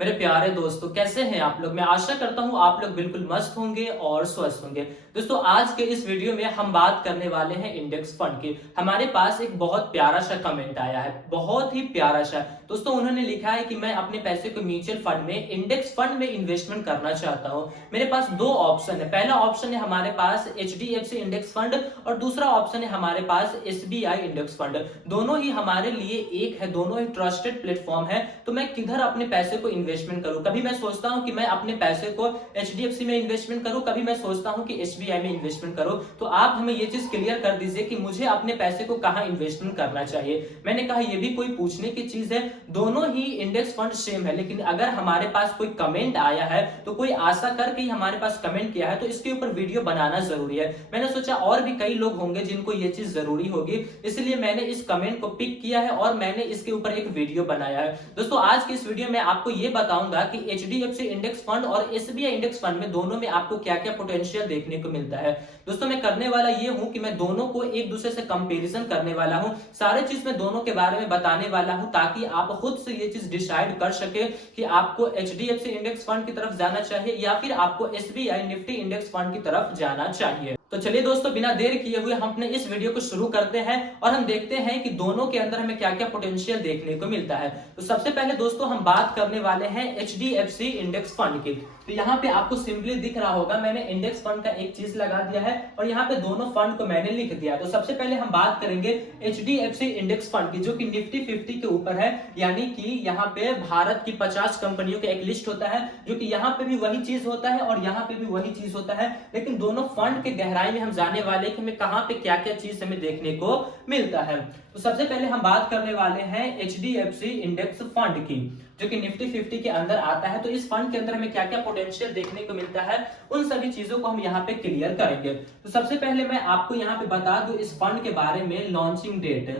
मेरे प्यारे दोस्तों, कैसे हैं आप लोग। मैं आशा करता हूं आप लोग बिल्कुल मस्त होंगे और स्वस्थ होंगे। दोस्तों, आज के इस वीडियो में हम बात करने वाले हैं इंडेक्स फंड की। हमारे पास एक बहुत प्यारा सा कमेंट आया है, बहुत ही प्यारा सा। दोस्तों, उन्होंने लिखा है कि मैं अपने पैसे को म्यूचुअल फंड में, इंडेक्स फंड में इन्वेस्टमेंट करना चाहता हूं। मेरे पास दो ऑप्शन है। पहला ऑप्शन है हमारे पास HDFC इंडेक्स फंड और दूसरा ऑप्शन है हमारे पास SBI इंडेक्स फंड। दोनों ही हमारे लिए एक है, दोनों ही ट्रस्टेड प्लेटफॉर्म है। तो मैं किधर अपने पैसे को इन्वेस्टमेंट करूं? कभी मैं सोचता हूं कि मैं अपने पैसे को HDFC में इन्वेस्टमेंट करूं, कभी मैं सोचता हूं कि SBI में इन्वेस्टमेंट करूं। तो आप हमें ये चीज क्लियर कर दीजिए कि मुझे अपने पैसे को कहां इन्वेस्टमेंट करना चाहिए। मैंने कहा ये भी कोई पूछने की चीज है, दोनों ही इंडेक्स फंड सेम है। लेकिन अगर हमारे पास कोई कमेंट आया है तो कोई आशा करके ही हमारे पास कमेंट किया है, तो इसके ऊपर वीडियो बनाना जरूरी है। मैंने सोचा और भी कई लोग होंगे जिनको ये चीज जरूरी होगी, इसलिए मैंने इस कमेंट को पिक किया है और मैंने इसके ऊपर एक वीडियो बनाया है। दोस्तों, आज की इस वीडियो में आपको ये बताऊंगा कि HDFC इंडेक्स फंड और SBI इंडेक्स फंड में दोनों में आपको क्या क्या पोटेंशियल देखने को मिलता है। दोस्तों, मैं करने वाला ये हूं कि मैं दोनों को एक दूसरे से कंपैरिजन करने वाला हूं, सारे चीज मैं दोनों के बारे में बताने वाला हूं, ताकि आप खुद से ये चीज डिसाइड कर सके कि आपको HDFC इंडेक्स फंड की तरफ जाना चाहिए या फिर आपको SBI निफ्टी इंडेक्स फंड की तरफ जाना चाहिए। तो चलिए दोस्तों, बिना देर किए हुए हम अपने इस वीडियो को शुरू करते हैं और हम देखते हैं कि दोनों के अंदर हमें क्या क्या पोटेंशियल देखने को मिलता है। तो सबसे पहले दोस्तों हम बात करने वाले हैं HDFC इंडेक्स फंड की। तो यहाँ पे आपको सिंपली दिख रहा होगा, मैंने इंडेक्स फंड का एक चीज लगा दिया है और यहाँ पे दोनों फंड को मैंने लिख दिया। तो सबसे पहले हम बात करेंगे HDFC इंडेक्स फंड की, जो कि निफ्टी 50 के ऊपर है। यानी कि यहाँ पे भारत की 50 कंपनियों का एक लिस्ट होता है, जो कि यहाँ पे भी वही चीज होता है और यहाँ पे भी वही चीज होता है। लेकिन दोनों फंड के गहराई में हम जाने वाले हैं कि हमें कहां पे क्या क्या चीज हमें देखने को मिलता है। तो सबसे पहले हम बात करने वाले हैं HDFC इंडेक्स फंड की, जो कि निफ्टी 50 के अंदर आता है। तो इस फंड के अंदर हमें क्या क्या पोटेंशियल देखने को मिलता है, उन सभी चीजों को हम यहाँ पे क्लियर करेंगे। तो सबसे पहले मैं आपको यहाँ पे बता दूं इस फंड के बारे में, लॉन्चिंग डेट,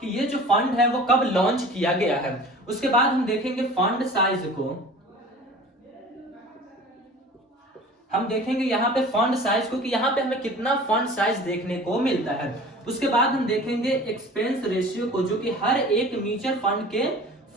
कि ये जो फंड है वो कब लॉन्च किया गया है। उसके बाद हम देखेंगे फंड साइज को, हम देखेंगे यहाँ पे फंड साइज को कि यहाँ पे हमें कितना फंड साइज देखने को मिलता है। उसके बाद हम देखेंगे एक्सपेंस रेशियो को, जो कि हर एक म्यूचुअल फंड के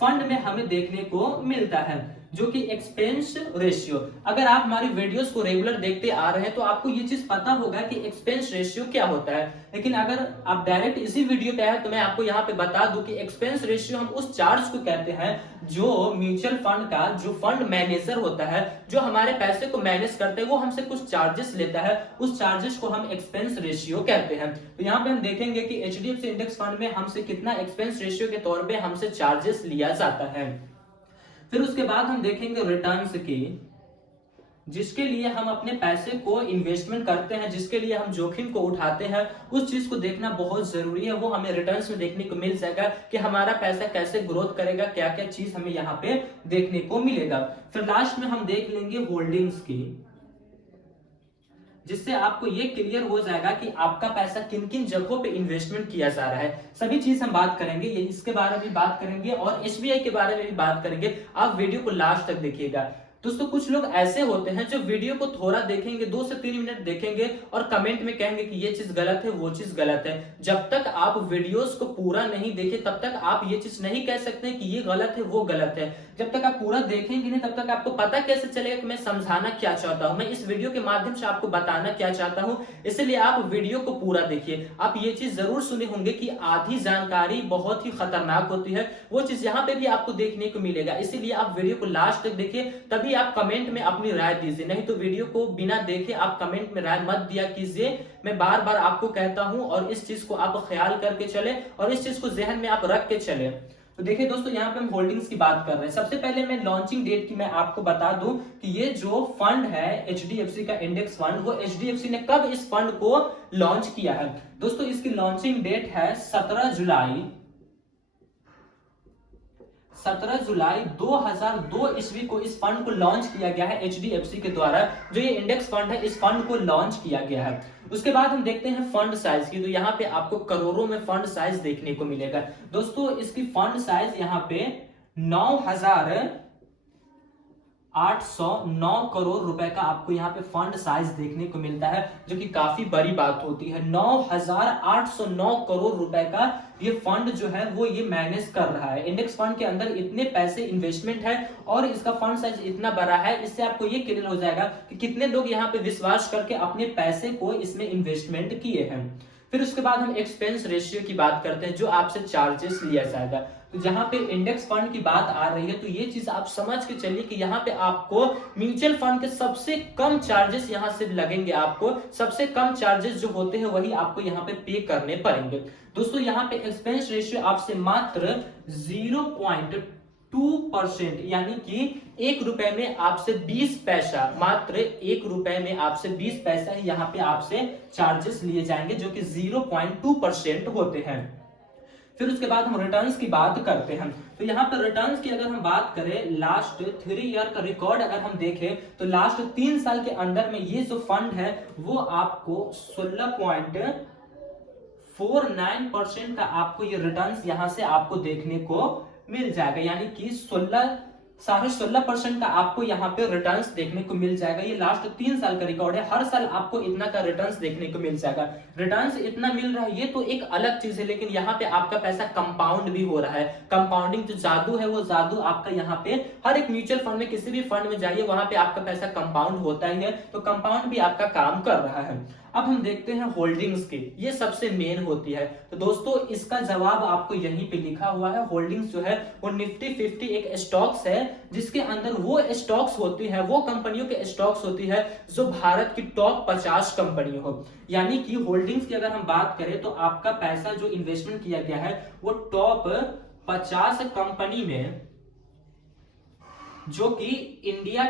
फंड में हमें देखने को मिलता है, जो कि एक्सपेंस रेशियो। अगर आप हमारी वीडियोस को रेगुलर देखते आ रहे हैं तो आपको ये चीज पता होगा कि एक्सपेंस रेशियो क्या होता है। लेकिन अगर आप डायरेक्ट इसी वीडियो पे आए तो मैं आपको यहाँ पे बता दूं कि एक्सपेंस रेशियो हम उस चार्ज को कहते हैं जो म्यूचुअल फंड का जो फंड मैनेजर होता है, जो हमारे पैसे को मैनेज करते हैं, वो हमसे कुछ चार्जेस लेता है। उस चार्जेस को हम एक्सपेंस रेशियो कहते हैं। तो यहाँ पे हम देखेंगे कि HDFC इंडेक्स फंड में हमसे कितना एक्सपेंस रेशियो के तौर पे हमसे चार्जेस लिया जाता है। फिर उसके बाद हम देखेंगे रिटर्न्स की, जिसके लिए हम अपने पैसे को इन्वेस्टमेंट करते हैं, जिसके लिए हम जोखिम को उठाते हैं, उस चीज को देखना बहुत जरूरी है। वो हमें रिटर्न्स में देखने को मिल जाएगा कि हमारा पैसा कैसे ग्रोथ करेगा, क्या क्या चीज हमें यहाँ पे देखने को मिलेगा। फिर लास्ट में हम देख लेंगे होल्डिंग्स की, जिससे आपको ये क्लियर हो जाएगा कि आपका पैसा किन किन जगहों पे इन्वेस्टमेंट किया जा रहा है। सभी चीज हम बात करेंगे, ये इसके बारे में भी बात करेंगे और SBI के बारे में भी बात करेंगे। आप वीडियो को लास्ट तक देखिएगा। दोस्तों, कुछ लोग ऐसे होते हैं जो वीडियो को थोड़ा देखेंगे, 2 से 3 मिनट देखेंगे और कमेंट में कहेंगे कि ये चीज गलत है, वो चीज गलत है। जब तक आप वीडियोस को पूरा नहीं देखे तब तक आप ये चीज नहीं कह सकते कि ये गलत है, वो गलत है। जब तक आप पूरा देखेंगे नहीं तब तक आपको पता कैसे चलेगा कि मैं समझाना क्या चाहता हूं, मैं इस वीडियो के माध्यम से आपको बताना क्या चाहता हूं। इसलिए आप वीडियो को पूरा देखिए। आप ये चीज जरूर सुने होंगे कि आधी जानकारी बहुत ही खतरनाक होती है, वो चीज यहाँ पे भी आपको देखने को मिलेगा। इसीलिए आप वीडियो को लास्ट तक देखिए, तभी आप कमेंट में अपनी राय दीजिए। नहीं तो वीडियो को बिना देखे आप कमेंट में राय मत दिया कीजिए। मैं बार बार आपको कहता हूं और इस चीज को आप ख्याल करके चले और इस चीज को जहन में आप रख के चले। तो देखिए दोस्तों, यहाँ पे हम होल्डिंग्स की बात कर रहे हैं। सबसे पहले मैं लॉन्चिंग डेट की मैं आपको बता दूं कि ये जो फंड है HDFC का इंडेक्स फंड, वो HDFC ने कब इस फंड को लॉन्च किया है। दोस्तों, इसकी लॉन्चिंग डेट है 17 जुलाई 2002 ईस्वी को इस फंड को लॉन्च किया गया है HDFC के द्वारा। जो ये इंडेक्स फंड है, इस फंड को लॉन्च किया गया है। उसके बाद हम देखते हैं फंड साइज की। तो यहाँ पे आपको करोड़ों में फंड साइज देखने को मिलेगा। दोस्तों, इसकी फंड साइज यहाँ पे 9,809 करोड़ रुपए का आपको यहाँ पे फंड साइज देखने को मिलता है, जो कि काफी बड़ी बात होती है। 9,809 करोड़ रुपए का ये फंड जो है वो ये मैनेज कर रहा है। इंडेक्स फंड के अंदर इतने पैसे इन्वेस्टमेंट है और इसका फंड साइज इतना बड़ा है, इससे आपको ये क्लियर हो जाएगा कि कितने लोग यहाँ पे विश्वास करके अपने पैसे को इसमें इन्वेस्टमेंट किए हैं। फिर उसके बाद हम एक्सपेंस रेशियो की बात करते हैं, जो आपसे चार्जेस लिया जाएगा। तो जहां पे इंडेक्स फंड की बात आ रही है तो ये चीज आप समझ के चलिए कि यहाँ पे आपको म्यूचुअल फंड के सबसे कम चार्जेस यहाँ से लगेंगे। आपको सबसे कम चार्जेस जो होते हैं वही आपको यहाँ पे पे करने पड़ेंगे। दोस्तों यहाँ पे एक्सपेंस रेशियो आपसे मात्र 0.2% यानी कि 1 रुपए में आपसे 20 पैसा, मात्र 1 रुपए में आपसे 20 पैसा ही यहाँ पे आपसे चार्जेस लिए जाएंगे, जो कि 0.2% होते हैं। फिर उसके बाद हम रिटर्न्स की बात करते हैं। तो यहाँ पर रिटर्न्स की अगर हम बात करें, लास्ट 3 ईयर का रिकॉर्ड अगर हम देखें तो लास्ट 3 साल के अंदर में ये जो फंड है वो आपको 16.49% का आपको ये रिटर्न्स यहाँ से आपको देखने को मिल जाएगा, यानी कि 16.5% का आपको यहाँ पे रिटर्न्स देखने को मिल जाएगा। ये लास्ट 3 साल का रिकॉर्ड है, हर साल आपको इतना का रिटर्न्स देखने को मिल जाएगा। रिटर्न्स इतना मिल रहा है ये तो एक अलग चीज है, लेकिन यहाँ पे आपका पैसा कंपाउंड भी हो रहा है। कंपाउंडिंग जो जादू है वो जादू आपका यहाँ पे हर एक म्यूचुअल फंड में, किसी भी फंड में जाइए वहां पे आपका पैसा कंपाउंड होता ही है, तो कंपाउंड भी आपका काम कर रहा है। अब हम देखते हैं होल्डिंग्स की, ये सबसे मेन होती है। तो दोस्तों इसका जवाब आपको यहीं पे लिखा हुआ है। होल्डिंग्स जो है वो निफ्टी 50 एक स्टॉक्स है जिसके अंदर वो स्टॉक्स होती है, वो कंपनियों के स्टॉक्स होती है जो भारत की टॉप 50 कंपनी हो। यानी कि होल्डिंग्स की अगर हम बात करें तो आपका पैसा जो इन्वेस्टमेंट किया गया है वो टॉप 50 कंपनी में, जो कि इंडिया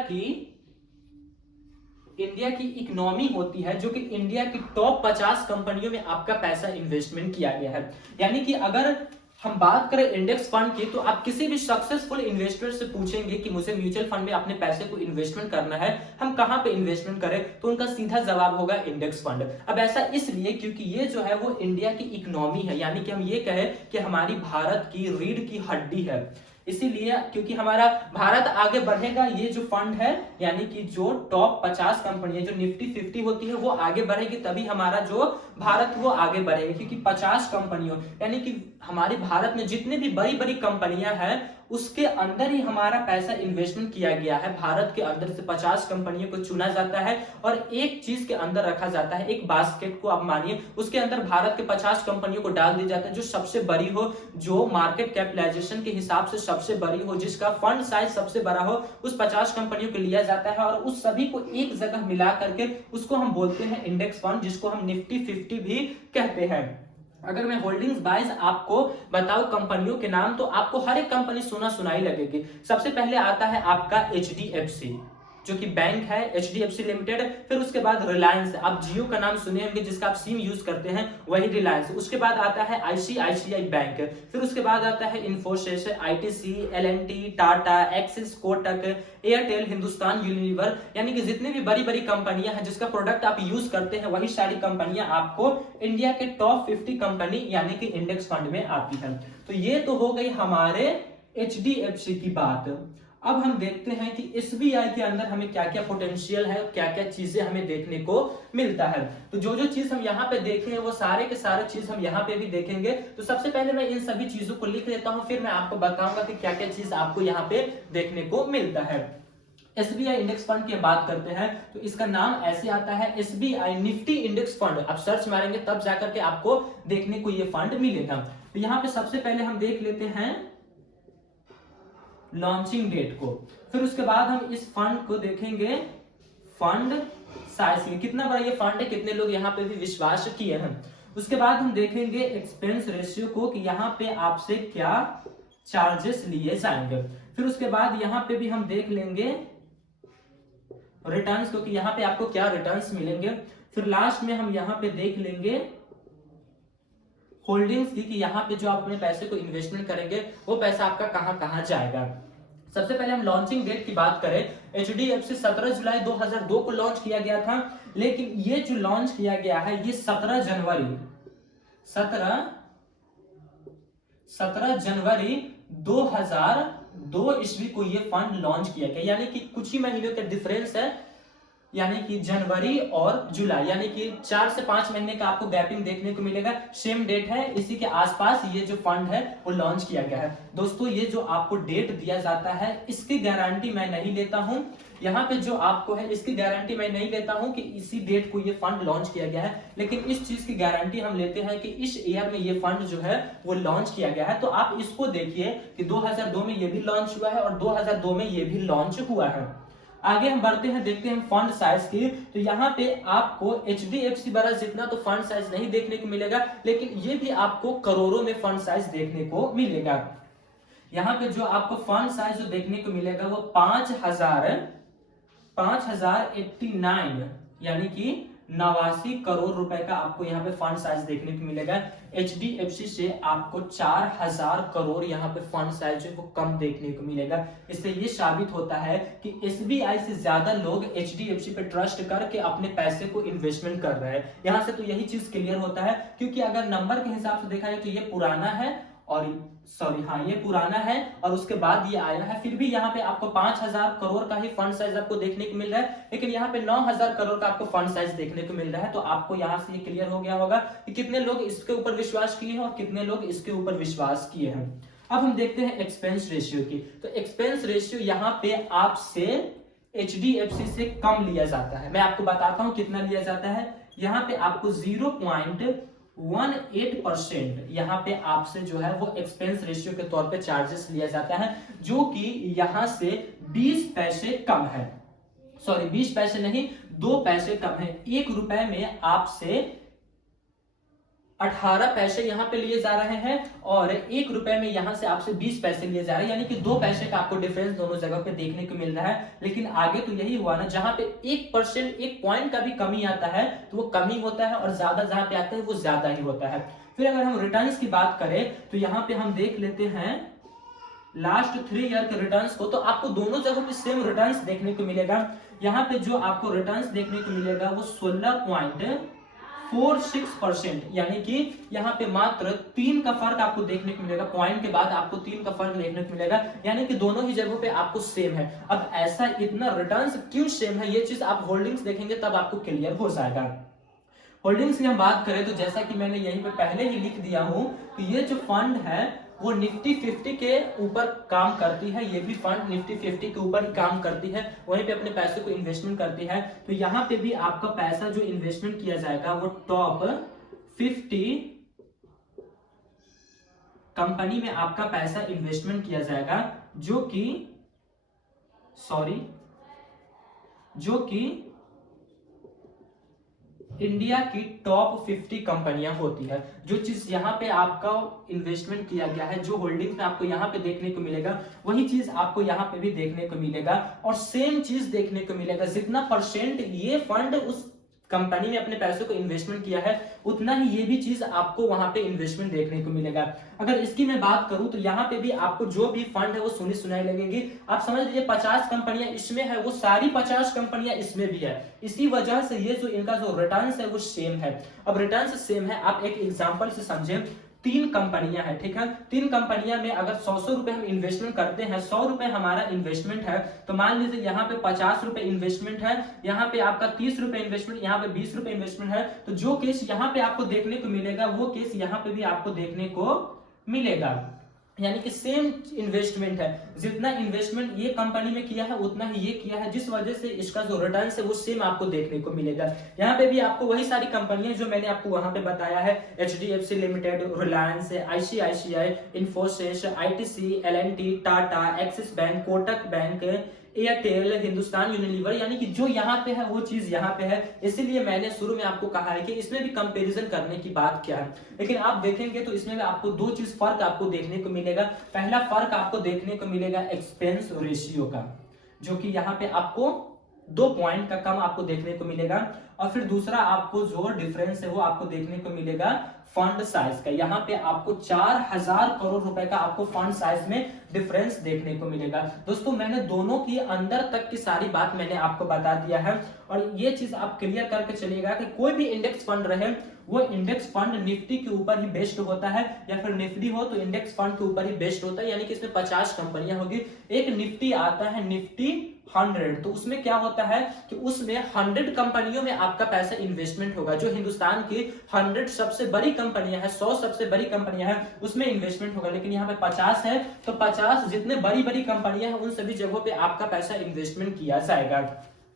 की इकोनॉमी होती है, जो कि इंडिया की टॉप 50 कंपनियों में आपका पैसा इन्वेस्टमेंट किया गया है। यानी कि अगर हम बात करें इंडेक्स फंड की तो आप किसी भी सक्सेसफुल इन्वेस्टर से पूछेंगे कि मुझे म्यूचुअल फंड में अपने पैसे को इन्वेस्टमेंट करना है, हम कहां पे इन्वेस्टमेंट करें, तो उनका सीधा जवाब होगा इंडेक्स फंड। अब ऐसा इसलिए क्योंकि ये जो है वो इंडिया की इकोनॉमी है, यानी कि हम ये कहें कि हमारी भारत की रीढ़ की हड्डी है। इसीलिए क्योंकि हमारा भारत आगे बढ़ेगा, ये जो फंड है यानी कि जो टॉप 50 कंपनी है, जो निफ्टी 50 होती है वो आगे बढ़ेगी, तभी हमारा जो भारत वो आगे बढ़ेगा। क्योंकि 50 कंपनियों यानी कि हमारे भारत में जितने भी बड़ी बड़ी कंपनियां हैं उसके अंदर ही हमारा पैसा इन्वेस्टमेंट किया गया है। भारत के अंदर से 50 कंपनियों को चुना जाता है और एक चीज के अंदर रखा जाता है, एक बास्केट को आप मानिए, उसके अंदर भारत के 50 कंपनियों को डाल दिया जाता है, जो सबसे बड़ी हो, जो मार्केट कैपिटलाइजेशन के हिसाब से सबसे बड़ी हो, जिसका फंड साइज सबसे बड़ा हो, उस 50 कंपनियों को लिया जाता है और उस सभी को एक जगह मिला करके उसको हम बोलते हैं इंडेक्स फंड, जिसको हम निफ्टी 50 भी कहते हैं। अगर मैं होल्डिंग्स वाइज आपको बताऊं कंपनियों के नाम, तो आपको हर एक कंपनी सुना सुनाई लगेगी। सबसे पहले आता है आपका एचडीएफसी, जो कि बैंक है, एचडीएफसी लिमिटेड। फिर उसके बाद रिलायंस, आप जियो का नाम सुने होंगे, जिसका आप सिम यूज करते हैं, वही रिलायंस। उसके बाद आता है आईसीआईसीआई बैंक। फिर उसके बाद आता है इन्फोसिस, आईटीसी, एलएनटी, टाटा, एक्सिस, कोटक, एयरटेल, हिंदुस्तान यूनिलीवर, यानी कि जितनी भी बड़ी बड़ी कंपनियां हैं जिसका प्रोडक्ट आप यूज करते हैं, वही सारी कंपनियां आपको इंडिया के टॉप 50 कंपनी यानी कि इंडेक्स फंड में आती है। तो ये तो हो गई हमारे एचडीएफसी की बात। अब हम देखते हैं कि एसबीआई के अंदर हमें क्या क्या पोटेंशियल है, क्या क्या चीजें हमें देखने को मिलता है। तो जो जो चीज हम यहाँ पे देखे हैं वो सारे के सारे चीज हम यहाँ पे भी देखेंगे। तो सबसे पहले मैं इन सभी चीजों को लिख लेता हूँ, फिर मैं आपको बताऊंगा कि क्या क्या चीज आपको यहाँ पे देखने को मिलता है। एसबीआई इंडेक्स फंड की बात करते हैं तो इसका नाम ऐसे आता है, एसबीआई निफ्टी इंडेक्स फंड। आप सर्च मारेंगे तब जाकर के आपको देखने को ये फंड मिलेगा। तो यहाँ पे सबसे पहले हम देख लेते हैं लॉन्चिंग डेट को, फिर उसके बाद हम इस फंड को देखेंगे फंड साइज में, कितना बड़ा ये फंड है, कितने लोग यहाँ पे भी विश्वास किए हैं। उसके बाद हम देखेंगे एक्सपेंस रेशियो को कि यहाँ पे आपसे क्या चार्जेस लिए जाएंगे। फिर उसके बाद यहाँ पे भी हम देख लेंगे रिटर्न्स को कि यहाँ पे आपको क्या रिटर्न्स मिलेंगे। फिर लास्ट में हम यहाँ पे देख लेंगे होल्डिंग्स की कि यहाँ पे जो आप अपने पैसे को इन्वेस्टमेंट करेंगे वो पैसा आपका कहां कहां जाएगा। सबसे पहले हम लॉन्चिंग डेट की बात करें, एचडीएफसी 17 जुलाई 2002 को लॉन्च किया गया था, लेकिन ये जो लॉन्च किया गया है ये 17 जनवरी 2002 ईस्वी को ये फंड लॉन्च किया गया, यानी कि कुछ ही महीनों का डिफरेंस है। यानी कि जनवरी और जुलाई, यानी कि 4 से 5 महीने का आपको गैपिंग देखने को मिलेगा। सेम डेट है, इसी के आसपास ये जो फंड है वो लॉन्च किया गया है। दोस्तों ये जो आपको डेट दिया जाता है इसकी गारंटी मैं नहीं लेता हूं। यहाँ पे जो आपको है इसकी गारंटी मैं नहीं लेता हूं कि इसी डेट को ये फंड लॉन्च किया गया है, लेकिन इस चीज की गारंटी हम लेते हैं कि इस ईयर में ये फंड जो है वो लॉन्च किया गया है। तो आप इसको देखिए कि 2002 में ये भी लॉन्च हुआ है और 2002 में ये भी लॉन्च हुआ है। आगे हम बढ़ते हैं, देखते हैं फंड साइज की। तो यहाँ पे आपको HDFC बड़ा जितना तो फंड साइज नहीं देखने को मिलेगा, लेकिन ये भी आपको करोड़ों में फंड साइज देखने को मिलेगा। यहाँ पे जो आपको फंड साइज जो देखने को मिलेगा वो 5089 यानी कि 89 करोड़ रुपए का आपको यहाँ पे फंड साइज देखने को मिलेगा। HDFC से आपको 4000 करोड़ यहाँ पे फंड साइज जो कम देखने को मिलेगा। इससे ये साबित होता है कि SBI से ज्यादा लोग HDFC पे ट्रस्ट करके अपने पैसे को इन्वेस्टमेंट कर रहे हैं। यहाँ से तो यही चीज क्लियर होता है, क्योंकि अगर नंबर के हिसाब से देखा जाए तो ये पुराना है और ये पुराना है और उसके बाद ये आया है, फिर भी यहाँ पे आपको 5000 करोड़ का ही फंड साइज आपको देखने को मिल रहा है, लेकिन यहाँ पे 9000 करोड़ का आपको फंड साइज देखने को मिल रहा है। तो आपको यहाँ से ये क्लियर हो गया होगा कि कितने लोग इसके ऊपर विश्वास किए हैं और कितने लोग इसके ऊपर विश्वास किए हैं। अब हम देखते हैं एक्सपेंस रेशियो की। तो एक्सपेंस रेशियो यहाँ पे आपसे HDFC से कम लिया जाता है। मैं आपको बताता हूँ कितना लिया जाता है। यहाँ पे आपको 0.18% यहाँ पे आपसे जो है वो एक्सपेंस रेशियो के तौर पे चार्जेस लिया जाता है, जो कि यहाँ से 20 पैसे कम है। सॉरी 20 पैसे नहीं, 2 पैसे कम है। 1 रुपए में आपसे 18 पैसे यहाँ पे लिए जा रहे हैं और 1 रुपए में यहाँ से आपसे 20 पैसे लिए जा रहे हैं, यानी कि 2 पैसे का आपको डिफरेंस दोनों जगह पे देखने को मिल रहा है। लेकिन आगे तो यही हुआ ना, जहां पे 1%, 1 पॉइंट का भी कमी आता है तो वो कम ही होता है और ज्यादा जहां पे आता है वो ज्यादा ही होता है। फिर अगर हम रिटर्न्स की बात करें तो यहाँ पे हम देख लेते हैं लास्ट 3 ईयर के रिटर्न्स को, तो आपको दोनों जगहों पे सेम रिटर्न्स देखने को मिलेगा। यहाँ पे जो आपको रिटर्न्स देखने को मिलेगा वो 16.46%, यानी कि यहाँ पे मात्र 3 का फर्क आपको देखने को मिलेगा। पॉइंट के बाद आपको 3 का फर्क देखने को मिलेगा, यानी कि दोनों ही जगहों पे आपको सेम है। अब ऐसा इतना रिटर्न्स क्यों सेम है, ये चीज आप होल्डिंग्स देखेंगे तब आपको क्लियर हो जाएगा। होल्डिंग्स की हम बात करें तो जैसा कि मैंने यहीं पे पहले ही लिख दिया हूं कि ये जो फंड है वो निफ्टी 50 के ऊपर काम करती है। ये भी फंड निफ्टी 50 के ऊपर काम करती है, वहीं पे अपने पैसे को इन्वेस्टमेंट करती है। तो यहाँ पे भी आपका पैसा जो इन्वेस्टमेंट किया जाएगा वो टॉप 50 कंपनी में आपका पैसा इन्वेस्टमेंट किया जाएगा, जो कि इंडिया की टॉप 50 कंपनियां होती है। जो चीज यहाँ पे आपका इन्वेस्टमेंट किया गया है, जो होल्डिंग्स में आपको यहाँ पे देखने को मिलेगा, वही चीज आपको यहाँ पे भी देखने को मिलेगा और सेम चीज देखने को मिलेगा। जितना परसेंट ये फंड उस कंपनी में अपने पैसों को इन्वेस्टमेंट किया है, उतना ही ये भी चीज आपको वहां पे इन्वेस्टमेंट देखने को मिलेगा। अगर इसकी मैं बात करूं तो यहाँ पे भी आपको जो भी फंड है वो सुनी सुनाई लगेगी। आप समझ लीजिए 50 कंपनियां इसमें है, वो सारी 50 कंपनियां इसमें भी है। इसी वजह से ये जो इनका जो रिटर्न्स है वो सेम है। अब रिटर्न्स सेम है, आप एक एग्जांपल से समझें। 3 कंपनियां हैं, ठीक है। 3 कंपनियां में अगर 100 रुपए हम इन्वेस्टमेंट करते हैं, 100 रुपए हमारा इन्वेस्टमेंट है, तो मान लीजिए यहाँ पे 50 रुपए इन्वेस्टमेंट है, यहाँ पे आपका 30 रुपए इन्वेस्टमेंट, यहाँ पे 20 रुपए इन्वेस्टमेंट है। तो जो केस यहाँ पे आपको देखने को मिलेगा वो केस यहाँ पे भी आपको देखने को मिलेगा, यानी कि सेम इन्वेस्टमेंट है। जितना इन्वेस्टमेंट ये कंपनी में किया है उतना ही ये किया है, जिस वजह से इसका जो रिटर्न है वो सेम आपको देखने को मिलेगा। यहाँ पे भी आपको वही सारी कंपनियां जो मैंने आपको वहां पे बताया है, HDFC limited, Reliance, ICICI, Infosys, ITC, L&T, Tata, axis bank, Kotak bank, Airtel, Hindustan Unilever, यानी कि जो यहाँ पे है वो चीज यहाँ पे है। इसीलिए मैंने शुरू में आपको कहा है कि इसमें भी कंपैरिजन करने की बात क्या है। लेकिन आप देखेंगे तो इसमें भी आपको 2 चीज फर्क आपको देखने को मिलेगा। पहला फर्क आपको देखने को मिलेगा एक्सपेंस रेशियो का, जो कि यहाँ पे आपको 2 पॉइंट का कम आपको देखने को मिलेगा। और फिर दूसरा आपको जो डिफरेंस है वो आपको देखने को मिलेगा फंड साइज का। यहाँ पे आपको 4000 करोड़ रुपए का आपको फंड साइज में डिफरेंस देखने को मिलेगा। दोस्तों मैंने दोनों की अंदर तक की सारी बात मैंने आपको बता दिया है, और ये चीज आप क्लियर करके चलिएगा कि कोई भी इंडेक्स फंड रहे वो इंडेक्स फंड निफ्टी के ऊपर ही बेस्ड होता है, या फिर निफ्टी हो तो इंडेक्स फंड के ऊपर ही बेस्ड होता है। यानी कि इसमें 50 कंपनियां होगी। एक निफ्टी आता है निफ्टी 100, तो उसमें क्या होता है कि उसमें 100 कंपनियों में आपका पैसा इन्वेस्टमेंट होगा। जो हिंदुस्तान की 100 सबसे बड़ी कंपनियां हैं, 100 सबसे बड़ी कंपनियां हैं, उसमें इन्वेस्टमेंट होगा। लेकिन यहाँ पे 50 है, तो 50 जितने बड़ी बड़ी कंपनियां हैं उन सभी जगहों पे आपका पैसा इन्वेस्टमेंट किया जाएगा।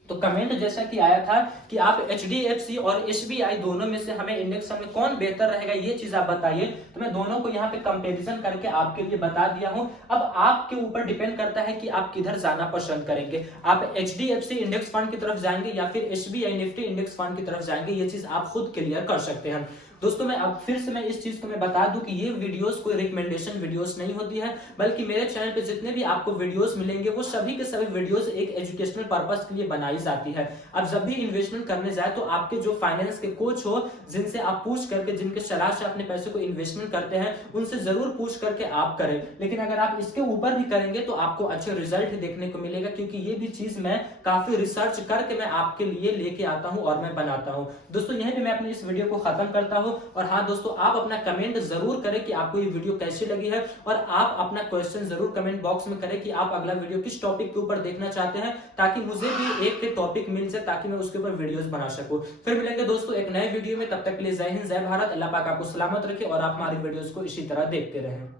तो कमेंट जैसा कि आया था कि आप HDFC और SBI दोनों में से हमें इंडेक्स फंड में कौन बेहतर रहेगा, ये चीज आप बताइए। तो मैं दोनों को यहाँ पे कंपैरिजन करके आपके लिए बता दिया हूं। अब आपके ऊपर डिपेंड करता है कि आप किधर जाना पसंद करेंगे। आप HDFC इंडेक्स फंड की तरफ जाएंगे या फिर SBI निफ्टी इंडेक्स फंड की तरफ जाएंगे, ये चीज आप खुद क्लियर कर सकते हैं। दोस्तों मैं अब फिर से मैं इस चीज को मैं बता दूं कि ये वीडियोस कोई रिकमेंडेशन वीडियोस नहीं होती है, बल्कि मेरे चैनल पे जितने भी आपको वीडियोस मिलेंगे वो सभी के सभी वीडियोस एक एजुकेशनल पर्पस के लिए बनाई जाती है। अब जब भी इन्वेस्टमेंट करने जाए तो आपके जो फाइनेंस के कोच हो, जिनसे आप पूछ करके, जिनके सलाह से अपने पैसे को इन्वेस्टमेंट करते हैं, उनसे जरूर पूछ करके आप करें। लेकिन अगर आप इसके ऊपर भी करेंगे तो आपको अच्छे रिजल्ट देखने को मिलेगा, क्योंकि ये भी चीज मैं काफी रिसर्च करके मैं आपके लिए लेके आता हूं और मैं बनाता हूं। दोस्तों यहीं पे मैं अपनी इस वीडियो को खत्म करता हूं। और हाँ दोस्तों, आप अपना कमेंट जरूर करें कि आपको ये वीडियो कैसी लगी है, और आप अपना क्वेश्चन जरूर कमेंट बॉक्स में करें कि आप अगला वीडियो किस टॉपिक के ऊपर देखना चाहते हैं, ताकि मुझे भी एक टॉपिक मिल जाए, ताकि मैं उसके ऊपर वीडियोस बना सकूं। फिर मिलेंगे दोस्तों एक नए वीडियो में, तब तक के लिए जय हिंद जय भारत। अल्लाह पाक आपको सलामत रखे और आप हमारी वीडियोस को इसी तरह देखते रहें।